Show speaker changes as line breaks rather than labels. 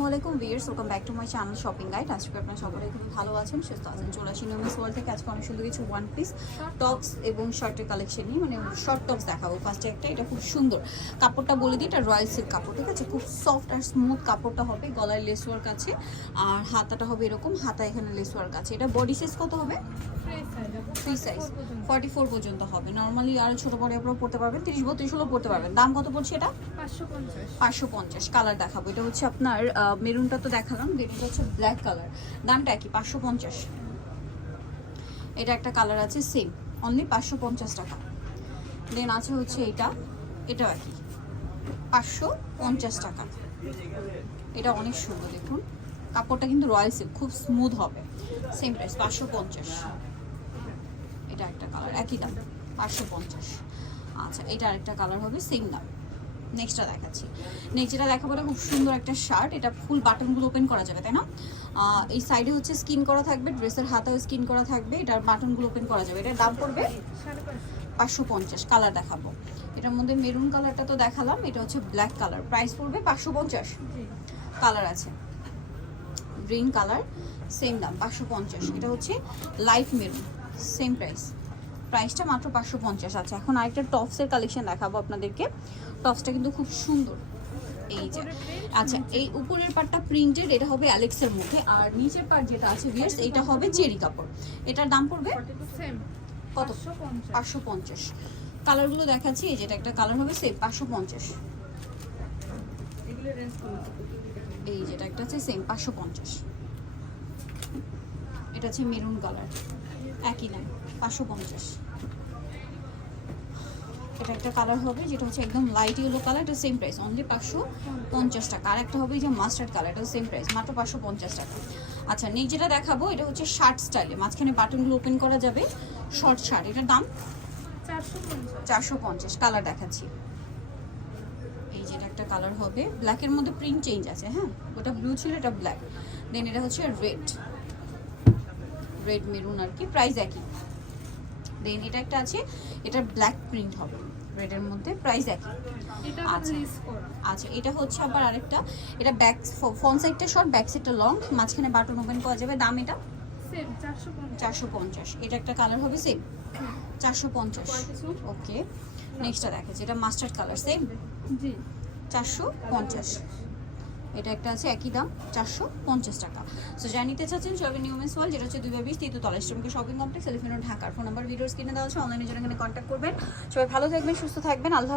আসসালামু আলাইকুম viewers welcome back to my channel shopping guide আজকে আপনারা সকলে খুবই ভালো আছেন সুস্থ আছেন। চলে আসি নিউমিস ওয়ার্ল্ড থেকে। আজকে অনেক সুন্দর কিছু ওয়ান পিস টপস এবং শার্টের কালেকশন নিয়ে মানে শর্ট টপস দেখাবো। ফার্স্টে একটা এটা খুব সুন্দর। কাপড়টা বলে দিই এটা রয়্যাল সিল্ক কাপড় ঠিক আছে? খুব সফট আর স্মুথ কাপড়টা হবে গলায় লেস ওয়ার্ক আছে আর হাতাটা হবে এরকম হাতা এখানে লেস ওয়ার্ক আছে। এটা বডি সাইজ কত হবে? ফ্রি সাইজ ফর্টি ফোর পর্যন্ত হবে। নর্মালি আরও ছোটো বড় আপনারা পড়তে পারবেন তিরিশ বত্রিশ হলেও পড়তে পারবেন। দাম কত পড়ছে এটা? পাঁচশো পঞ্চাশ। কালার দেখাবো। এটা হচ্ছে আপনার মেরুনটা তো দেখালাম এটা হচ্ছে ব্ল্যাক কালার দামটা কি? পাঁচশো পঞ্চাশ। এটা একটা কালার আছে সেম অনলি পাঁচশো পঞ্চাশ টাকা। দেন আছে হচ্ছে এটা এটা কি। পাঁচশো পঞ্চাশ টাকা। এটা অনেক সুন্দর, দেখুন। কাপড়টা কিন্তু রয়্যাল সিল্ক খুব স্মুথ হবে। সেম প্রাইস পাঁচশো পঞ্চাশ। এটা একটা কালার একই দাম, পাঁচশো পঞ্চাশ। আচ্ছা এটা আরেকটা কালার হবে সেম দাম। নেক্সটটা দেখাচ্ছি। নেক্সট দেখাবো খুব সুন্দর একটা শার্ট এটা ফুল বাটনগুলো ওপেন করা যাবে, তাই না? এই সাইডে হচ্ছে স্কিন করা থাকবে ড্রেসের হাতেও স্কিন করা থাকবে, এটার বাটনগুলো ওপেন করা যাবে। এটার দাম পড়বে পাঁচশো পঞ্চাশ কালার দেখাবো। এটার মধ্যে মেরুন কালারটা তো দেখালাম, এটা হচ্ছে ব্ল্যাক কালার প্রাইস পড়বে পাঁচশো পঞ্চাশ। কালার আছে। গ্রিন কালার সেম দাম, পাঁচশো পঞ্চাশ। এটা হচ্ছে লাইট মেরুন সেম প্রাইস প্রাইসটা মাত্র পাঁচশো পঞ্চাশ আছে। এখন আরেকটা টপসের কালেকশন দেখাবো আপনাদেরকে। টপসটা কিন্তু খুব সুন্দর। এই যে আচ্ছা এই উপরের পার্টটা প্রিন্টেড এটা হবে অ্যালেক্সের মধ্যে। আর নিচের পার্ট যেটা আছে ভিয়ার্স এটা হবে চেরি কাপড়। এটার দাম পড়বে? কত? পাঁচশো পঞ্চাশ। কালারগুলো দেখাচ্ছি এই যেটা একটা কালার হবে সেম পাঁচশো পঞ্চাশ। এই যেটা একটা আছে সেম পাঁচশো পঞ্চাশ। এটা হচ্ছে মেরুন কালার একই নাম পাঁচশো পঞ্চাশ। এটা একটা কালার হবে যেটা হচ্ছে একদম লাইট ইয়েলো কালার এটা সেম প্রাইস অনলি পাঁচশো পঞ্চাশ টাকা। আর একটা হবে যে মাস্টার্ড কালার এটা সেম প্রাইস মাত্র পাঁচশো পঞ্চাশ টাকা। আচ্ছা নেক্সট যেটা দেখাবো এটা হচ্ছে শার্ট স্টাইলে মাঝখানে বাটনগুলো ওপেন করা যাবে শর্ট শার্ট এটার দাম? চারশো পঞ্চাশ। কালার দেখাচ্ছি। এই যেটা একটা কালার হবে ব্ল্যাকের মধ্যে প্রিন্ট চেঞ্জ আছে হ্যাঁ? ওটা ব্লু ছিল এটা ব্ল্যাক দেন এটা হচ্ছে রেড রেড মেরুন আর কি প্রাইস একই। দেন এটা একটা আছে এটা ব্ল্যাক প্রিন্ট হবে। রেডের মধ্যে প্রাইস একই। আচ্ছা। আচ্ছা এটা হচ্ছে আবার আরেকটা। এটা ব্যাক ফ্রন্ট সাইডটা শর্ট ব্যাক সাইডটা লং মাঝখানে বাটন ওপেন করা যাবে। দাম এটা? চারশো পঞ্চাশ। এটা একটা কালার হবে সেম চারশো পঞ্চাশ। ওকে নেক্সটটা দেখাচ্ছি। এটা মাস্টার্ড কালার সেম চারশো পঞ্চাশ। এটা একটা আছে, একই দাম, চারশো পঞ্চাশ টাকা। সো যা নিতে চাচ্ছেন সবে নিউমেন্স ওয়াল যেটা হচ্ছে দুই বিশ তৃতীয়তলা শ্রমিক শপিং কমপ্লেক্স এলিফেন্ট ঢাকার। ফোন নাম্বার ভিডিওস কিনে দেওয়া আছে অনলাইনে জন্য এখানে কন্ট্যাক্ট করবেন। সবাই ভালো থাকবেন, সুস্থ থাকবেন। আল্লাহ